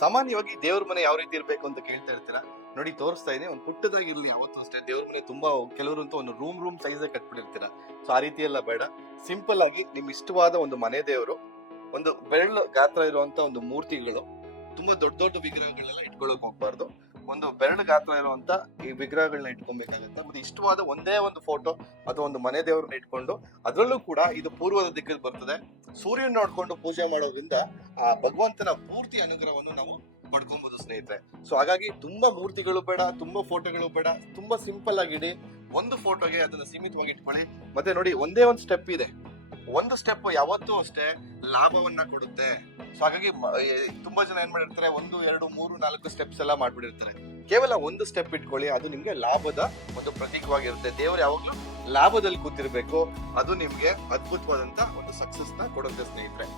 ಸಾಮಾನ್ಯವಾಗಿ ದೇವ್ರ ಮನೆ ಯಾವ ರೀತಿ ಇರ್ಬೇಕು ಅಂತ ಕೇಳ್ತಾ ಇರ್ತೀರಾ. ನೋಡಿ ತೋರಿಸ್ತಾ ಇದೆ, ಒಂದು ಪುಟ್ಟದಾಗಿರ್ಲಿ ಯಾವತ್ತೂ ಅಷ್ಟೇ. ದೇವ್ರ ಮನೆ ತುಂಬಾ ಕೆಲವರಂತೂ ಒಂದು ರೂಮ್ ಸೈಜ್ ಕಟ್ಬಿಟ್ಟಿರ್ತೀರಾ. ಸೊ ಆ ರೀತಿ ಎಲ್ಲ ಬೇಡ. ಸಿಂಪಲ್ ಆಗಿ ನಿಮ್ ಇಷ್ಟವಾದ ಒಂದು ಮನೆ ದೇವರು, ಒಂದು ಬೆರಳು ಗಾತ್ರ ಇರುವಂತ ಒಂದು ಮೂರ್ತಿಗಳು, ತುಂಬಾ ದೊಡ್ಡ ದೊಡ್ಡ ವಿಗ್ರಹಗಳೆಲ್ಲ ಇಟ್ಕೊಳ್ಳೋಕೆ ಹೋಗ್ಬಾರ್ದು. ಒಂದು ಬೆರಳು ಗಾತ್ರ ಇರುವಂತ ಈ ವಿಗ್ರಹಗಳನ್ನ ಇಟ್ಕೊಬೇಕಾಗತ್ತೆ. ಮತ್ತೆ ಇಷ್ಟವಾದ ಒಂದೇ ಒಂದು ಫೋಟೋ ಅಥವಾ ಒಂದು ಮನೆ ದೇವ್ರನ್ನ ಇಟ್ಕೊಂಡು, ಅದರಲ್ಲೂ ಕೂಡ ಇದು ಪೂರ್ವದ ದಿಕ್ಕಲ್ಲಿ ಬರ್ತದೆ. ಸೂರ್ಯನ ನೋಡ್ಕೊಂಡು ಪೂಜೆ ಮಾಡೋದ್ರಿಂದ ಆ ಭಗವಂತನ ಪೂರ್ತಿ ಅನುಗ್ರಹವನ್ನು ನಾವು ಪಡ್ಕೊಬಹುದು ಸ್ನೇಹಿತರೆ. ಸೊ ಹಾಗಾಗಿ ತುಂಬಾ ಮೂರ್ತಿಗಳು ಬೇಡ, ತುಂಬಾ ಫೋಟೋಗಳು ಬೇಡ, ತುಂಬಾ ಸಿಂಪಲ್ ಆಗಿ ಒಂದು ಫೋಟೋಗೆ ಅದನ್ನ ಸೀಮಿತವಾಗಿ ಇಟ್ಕೊಳ್ಳಿ. ಮತ್ತೆ ನೋಡಿ, ಒಂದೇ ಒಂದು ಸ್ಟೆಪ್ ಇದೆ. ಒಂದು ಸ್ಟೆಪ್ ಯಾವತ್ತೂ ಅಷ್ಟೇ ಲಾಭವನ್ನ ಕೊಡುತ್ತೆ. ಸೊ ಹಾಗಾಗಿ ತುಂಬಾ ಜನ ಏನ್ ಮಾಡಿರ್ತಾರೆ, 1, 2, 3, 4 ಸ್ಟೆಪ್ಸ್ ಎಲ್ಲ ಮಾಡ್ಬಿಟ್ಟಿರ್ತಾರೆ. ಕೇವಲ ಒಂದು ಸ್ಟೆಪ್ ಇಟ್ಕೊಳ್ಳಿ, ಅದು ನಿಮ್ಗೆ ಲಾಭದ ಒಂದು ಪ್ರತೀಕವಾಗಿರುತ್ತೆ. ದೇವರು ಯಾವಾಗ್ಲೂ ಲಾಭದಲ್ಲಿ ಕೂತಿರ್ಬೇಕು. ಅದು ನಿಮ್ಗೆ ಅದ್ಭುತವಾದಂತ ಒಂದು ಸಕ್ಸಸ್ ನ ಕೊಡುತ್ತೆ ಸ್ನೇಹಿತರೆ.